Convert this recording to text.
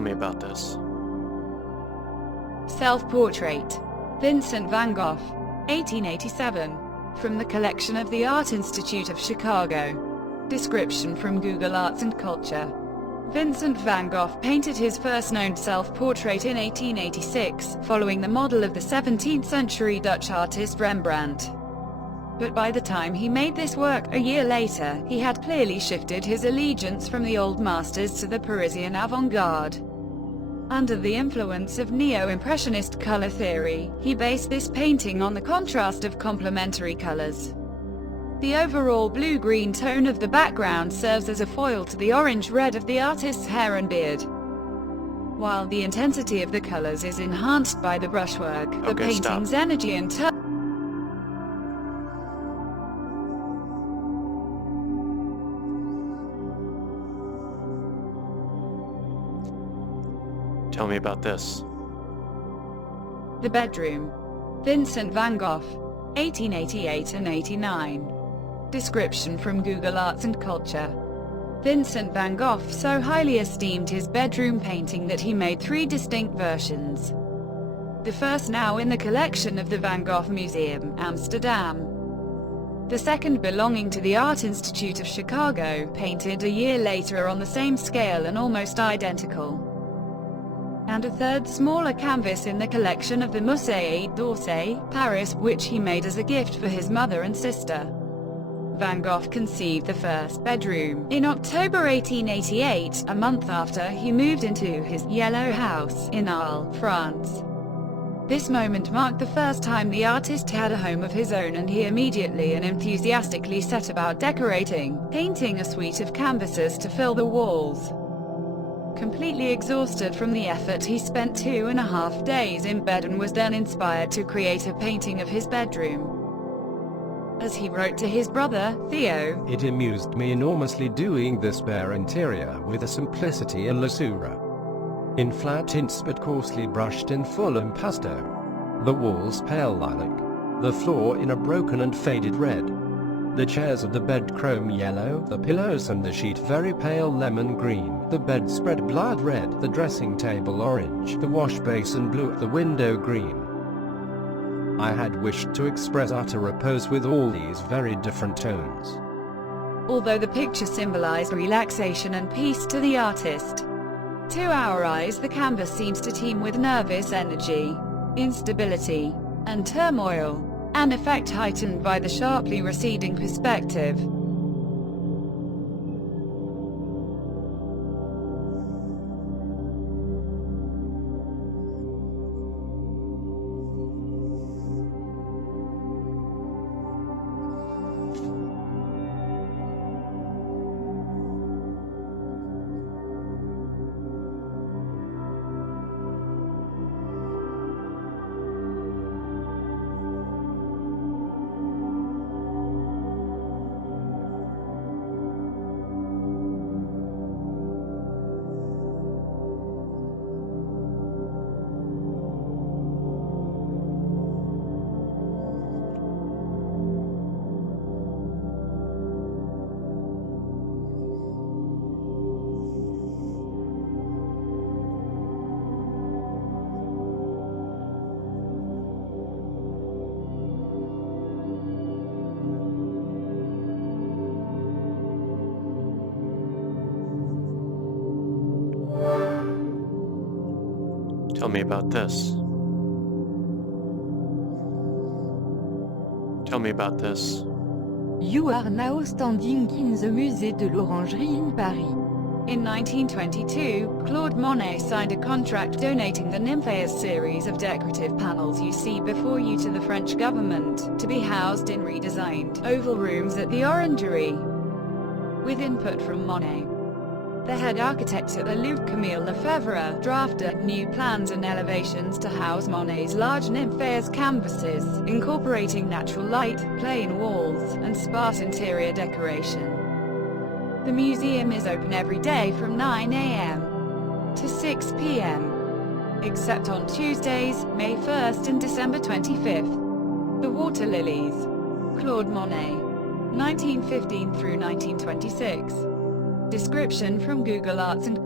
Tell me about this. Self-portrait. Vincent van Gogh, 1887. From the collection of the Art Institute of Chicago. Description from Google Arts and Culture. Vincent van Gogh painted his first known self-portrait in 1886, following the model of the 17th-century Dutch artist Rembrandt. But by the time he made this work, a year later, he had clearly shifted his allegiance from the old masters to the Parisian avant-garde. Under the influence of neo-impressionist color theory, he based this painting on the contrast of complementary colors. The overall blue-green tone of the background serves as a foil to the orange-red of the artist's hair and beard, while the intensity of the colors is enhanced by the brushwork. The painting's energy and Tell me about this. The bedroom. Vincent van Gogh, 1888 and 89. Description from Google Arts and Culture. Vincent van Gogh so highly esteemed his bedroom painting that he made 3 distinct versions. The first now in the collection of the Van Gogh Museum, Amsterdam. The second belonging to the Art Institute of Chicago, painted a year later on the same scale and almost identical. And a third smaller canvas in the collection of the Musée d'Orsay, Paris, which he made as a gift for his mother and sister. Van Gogh conceived the first bedroom in October 1888, a month after he moved into his yellow house in Arles, France. This moment marked the first time the artist had a home of his own, and he immediately and enthusiastically set about decorating, painting a suite of canvases to fill the walls. Completely exhausted from the effort, he spent 2.5 days in bed and was then inspired to create a painting of his bedroom. As he wrote to his brother, Theo, "It amused me enormously doing this bare interior with a simplicity and lasura. In flat tints but coarsely brushed in full impasto. The walls pale lilac. The floor in a broken and faded red. The chairs of the bed chrome yellow, the pillows and the sheet very pale lemon green, the bedspread blood red, the dressing table orange, the wash basin blue, the window green. I had wished to express utter repose with all these very different tones." Although the picture symbolized relaxation and peace to the artist, to our eyes the canvas seems to teem with nervous energy, instability, and turmoil, an effect heightened by the sharply receding perspective. Tell me about this. Tell me about this. You are now standing in the Musée de l'Orangerie in Paris. In 1922, Claude Monet signed a contract donating the Nymphaeus series of decorative panels you see before you to the French government, to be housed in redesigned oval rooms at the Orangerie. With input from Monet, the head architect at the Louvre, Camille Lefebvre, drafted new plans and elevations to house Monet's large Nymphaeus canvases, incorporating natural light, plain walls, and sparse interior decoration. The museum is open every day from 9 a.m. to 6 p.m., except on Tuesdays, May 1st and December 25th. The Water Lilies. Claude Monet. 1915 through 1926. Description from Google Arts and